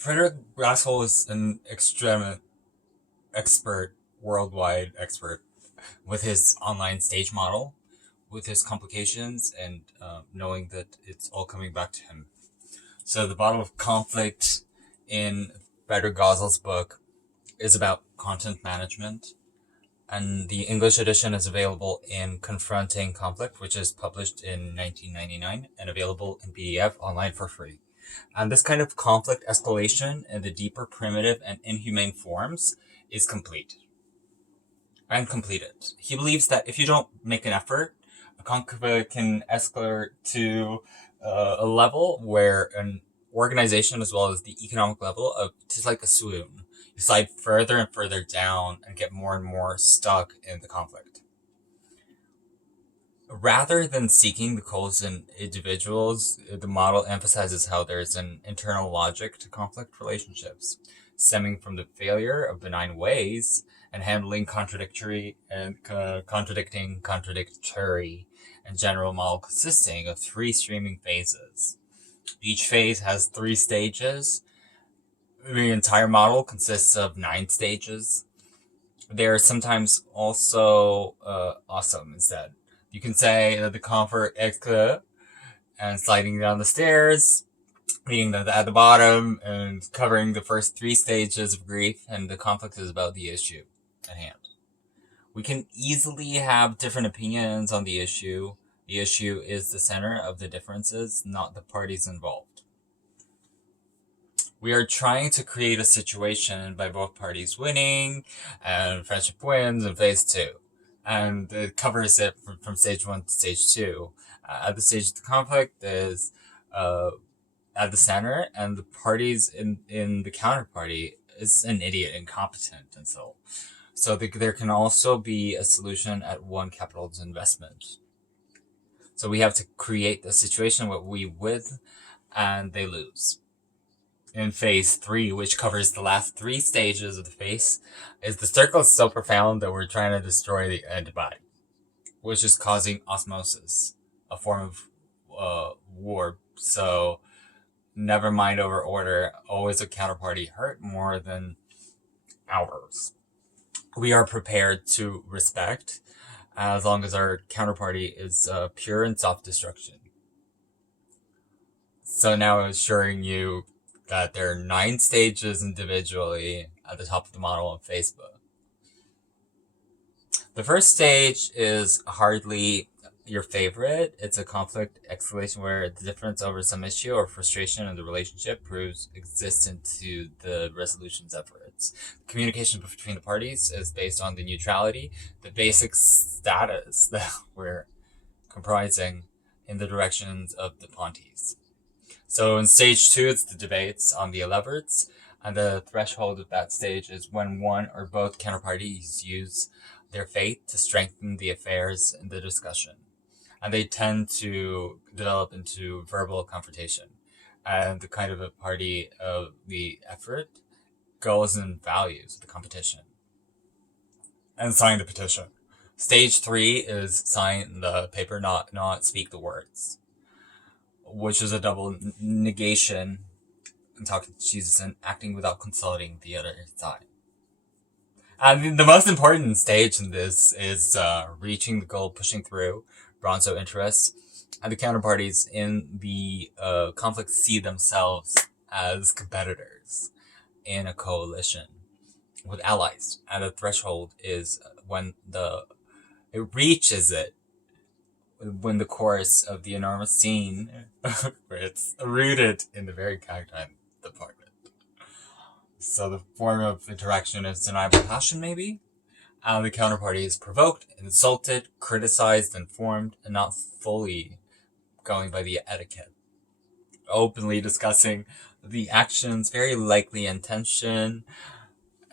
Frederick Grassel is an extreme expert, worldwide expert, with his online stage model, with his complications, and knowing that it's all coming back to him. So the bottom of conflict in Frederick Gossel's book is about content management, and the English edition is available in Confronting Conflict, which is published in 1999 and available in PDF online for free. And this kind of conflict escalation in the deeper, primitive, and inhumane forms is complete and completed. He believes that if you don't make an effort, a conflict can escalate to a level where an organization, as well as the economic level, of just like a swoon, you slide further and further down and get more and more stuck in the conflict. Rather than seeking the cause in individuals, the model emphasizes how there's an internal logic to conflict relationships, stemming from the failure of benign ways and handling contradictory, and general model consisting of three streaming phases. Each phase has 3 stages. The entire model consists of 9 stages. They're sometimes also awesome instead. You can say that the comfort excellent and sliding down the stairs, meeting them at the bottom, and covering the first 3 stages of grief, and the conflict is about the issue at hand. We can easily have different opinions on the issue. The issue is the center of the differences, not the parties involved. We are trying to create a situation by both parties winning, and friendship wins in phase 2. And it covers it from stage 1 to stage 2. At the stage of the conflict is at the center, and the parties in the counterparty is an idiot, incompetent, and so there can also be a solution at one capital's investment. So we have to create a situation where we win and they lose. In phase 3, which covers the last 3 stages of the phase, is the circle is so profound that we're trying to destroy the antibody, which is causing osmosis, a form of war. So never mind over order, always a counterparty hurt more than ours. We are prepared to respect as long as our counterparty is pure and self-destruction. So now assuring you that there are 9 stages individually at the top of the model on Facebook. The first stage is hardly your favorite. It's a conflict escalation where the difference over some issue or frustration in the relationship proves existent to the resolution's efforts. Communication between the parties is based on the neutrality, the basic status that we're comprising in the directions of the Pontes. So in stage 2, it's the debates on the leverets, and the threshold of that stage is when one or both counterparties use their faith to strengthen the affairs in the discussion. And they tend to develop into verbal confrontation. And the kind of a party of the effort goes and values the competition. And sign the petition. Stage 3 is sign the paper, not speak the words, which is a double negation and talking to Jesus and acting without consulting the other side. And the most important stage in this is reaching the goal, pushing through, bronzo interests, and the counterparties in the conflict see themselves as competitors in a coalition with allies. And the threshold is when it reaches it, when the chorus of the enormous scene where it's rooted in the very character and department. So the form of interaction is deniable passion, maybe. And the counterparty is provoked, insulted, criticized, informed, and not fully going by the etiquette. Openly discussing the action's very likely intention.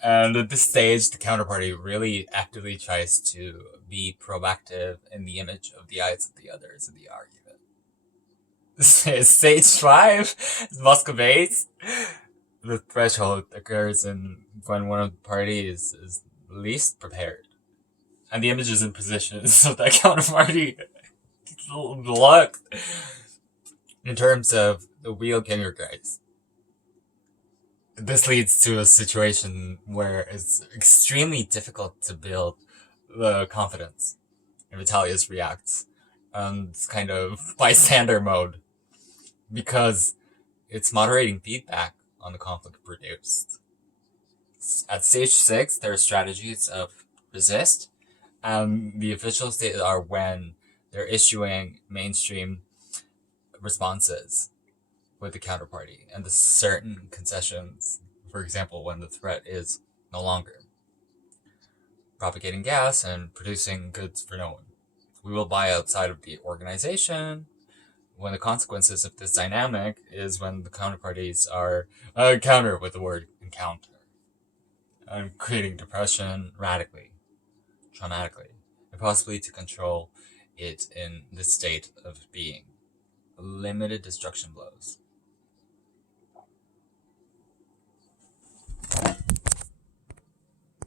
And at this stage, the counterparty really actively tries to be proactive in the image of the eyes of the others in the argument. Stage 5 is Muscovite. The threshold occurs when one of the parties is least prepared. And the image is in position so that counterparty look in terms of the real King guys. This leads to a situation where it's extremely difficult to build the confidence. And Vitellius reacts kind of bystander mode because it's moderating feedback on the conflict produced. At stage 6, there are strategies of resist, and the official states are when they're issuing mainstream responses with the counterparty and the certain concessions. For example, when the threat is no longer propagating gas and producing goods for no one. We will buy outside of the organization. When the consequences of this dynamic is when the counterparties are counter with the word encounter and creating depression radically, traumatically, and possibly to control it in this state of being. Limited destruction blows.